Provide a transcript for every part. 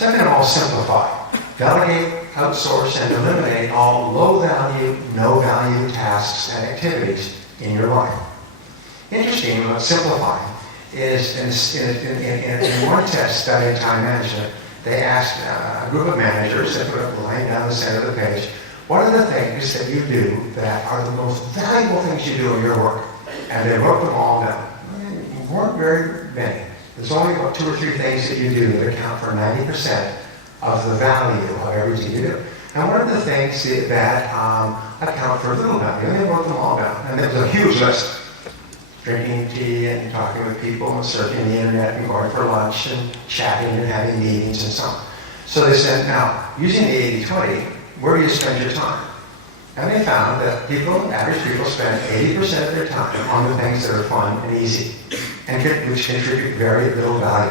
Second of all, simplify. Delegate, outsource, and eliminate all low-value, no-value tasks and activities in your life. Interesting about simplifying is in one test study in time management, they asked a group of managers, they put a line down the center of the page, what are the things that you do that are the most valuable things you do in your work? And they wrote them all down. There weren't very many. There's only about 2 or 3 things that you do that account for 90% of the value of everything you do. And one of the things that account for little value, and they wrote them all down. And there was a huge list. Drinking tea and talking with people and surfing the internet and going for lunch and chatting and having meetings and so on. So they said, now, using the 80-20, where do you spend your time? And they found that average people spend 80% of their time on the things that are fun and easy, and which contribute very little value.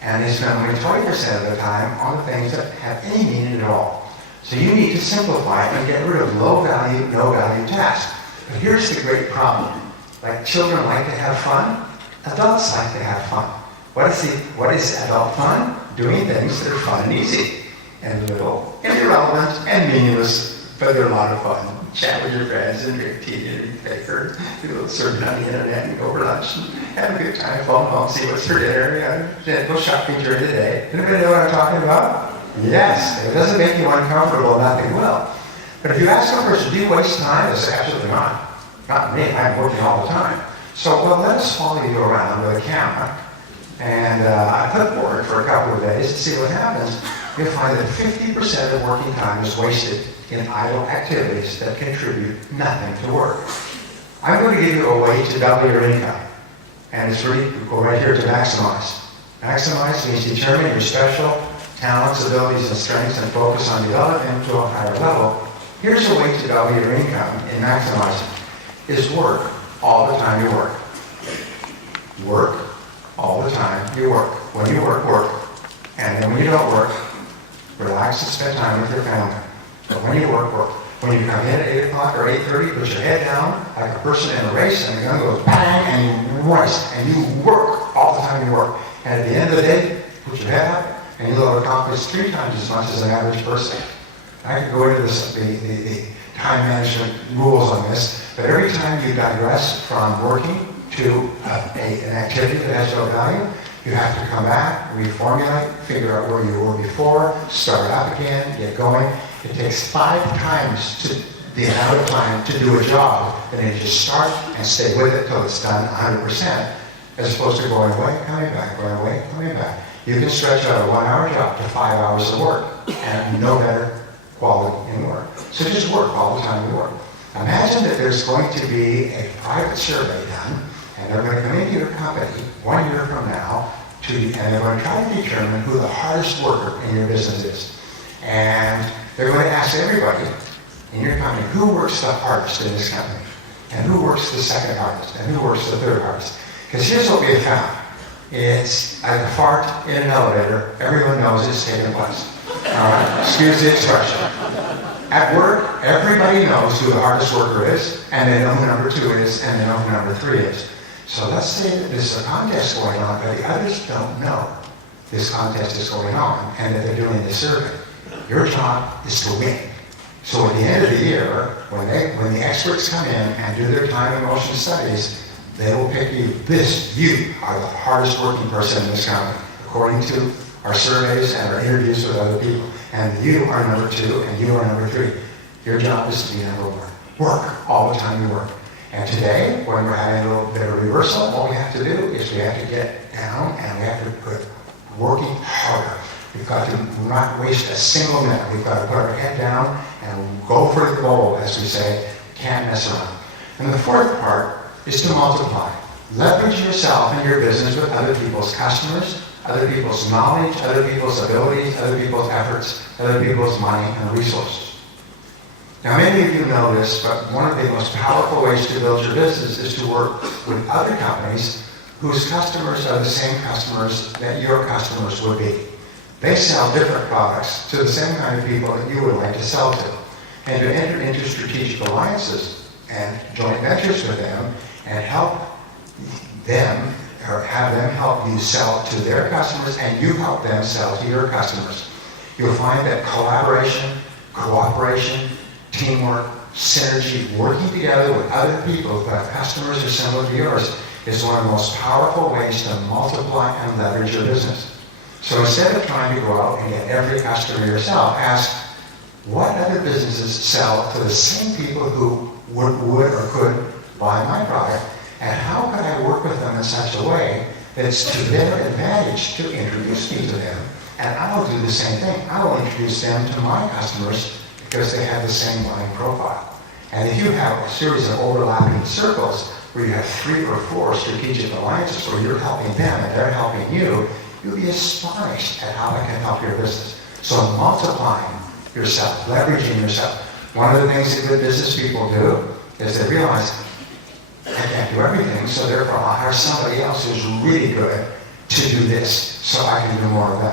And they spend only 20% of their time on the things that have any meaning at all. So you need to simplify and get rid of low value, no value tasks. But here's the great problem. Like children like to have fun, adults like to have fun. What is adult fun? Doing things that are fun and easy, and little, and irrelevant, and meaningless, but they're a lot of fun. Chat with your friends and drink tea and eat paper, do a little searching on the internet and go for lunch and have a good time, phone home, see what's for dinner, go shopping during the day. Anybody know what I'm talking about? Yes, if it doesn't make you uncomfortable, nothing will. But if you ask a person, do you waste time? They say, absolutely not. Not me, I'm working all the time. So, well, let us follow you around with a camera and a clipboard for a couple of days to see what happens. You'll find that 50% of working time is wasted in idle activities that contribute nothing to work. I'm going to give you a way to double your income. And it's really, go right here to maximize. Maximize means determine your special talents, abilities, and strengths and focus on development to a higher level. Here's a way to double your income in maximizing. Is work all the time you work. Work all the time you work. When you work, work. And then when you don't work, relax and spend time with your family. But when you work, work. When you come in at 8 o'clock or 8:30, put your head down like a person in a race, and the gun goes bang, and you race, and you work all the time you work. And at the end of the day, put your head up, and you'll accomplish 3 times as much as an average person. I could go into the time management rules on this, but every time you digress from working to an activity that has no value, you have to come back, reformulate, figure out where you were before, start up again, get going. It takes 5 times the amount of time to do a job, and then you just start and stay with it till it's done 100%, as opposed to going away, coming back, going away, coming back. You can stretch out a 1-hour job to 5 hours of work, and no better quality in work. So just work all the time you work. Imagine that there's going to be a private survey done, and they're going to come into your company 1 year from now, and they're going to try to determine who the hardest worker in your business is. And they're going to ask everybody in your company who works the hardest in this company, and who works the second hardest, and who works the third hardest. Because here's what we have found. It's like a fart in an elevator. Everyone knows it's taking place. All right, excuse the expression. At work, everybody knows who the hardest worker is, and they know who number 2 is, and they know who number 3 is. So let's say that there's a contest going on, but the others don't know this contest is going on, and that they're doing this survey. Your job is to win. So at the end of the year, when the experts come in and do their time and motion studies, they will pick you. You are the hardest working person in this company, according to our surveys and our interviews with other people. And you are number 2, and you are number 3. Your job is to be number 1. Work all the time you work. And today, when we're having a little bit of reversal, what we have to do is we have to get down and we have to put working harder. We've got to not waste a single minute. We've got to put our head down and go for the goal, as we say. Can't mess around. And the fourth part is to multiply. Leverage yourself and your business with other people's customers, other people's knowledge, other people's abilities, other people's efforts, other people's money and resources. Now, many of you know this, but one of the most powerful ways to build your business is to work with other companies whose customers are the same customers that your customers would be. They sell different products to the same kind of people that you would like to sell to. And to enter into strategic alliances and joint ventures with them and help them or have them help you sell to their customers, and you help them sell to your customers. You'll find that collaboration, cooperation, teamwork, synergy, working together with other people who have customers who are similar to yours is one of the most powerful ways to multiply and leverage your business. So instead of trying to go out and get every customer yourself, ask what other businesses sell to the same people who would or could buy my product, and how can I work with them in such a way that it's to their advantage to introduce me to them. And I will do the same thing. I will introduce them to my customers because they have the same buying profile. And if you have a series of overlapping circles where you have 3 or 4 strategic alliances where you're helping them and they're helping you, you'll be astonished at how it can help your business. So multiplying yourself, leveraging yourself. One of the things that good business people do is they realize, I can't do everything, so therefore I'll hire somebody else who's really good to do this so I can do more of that.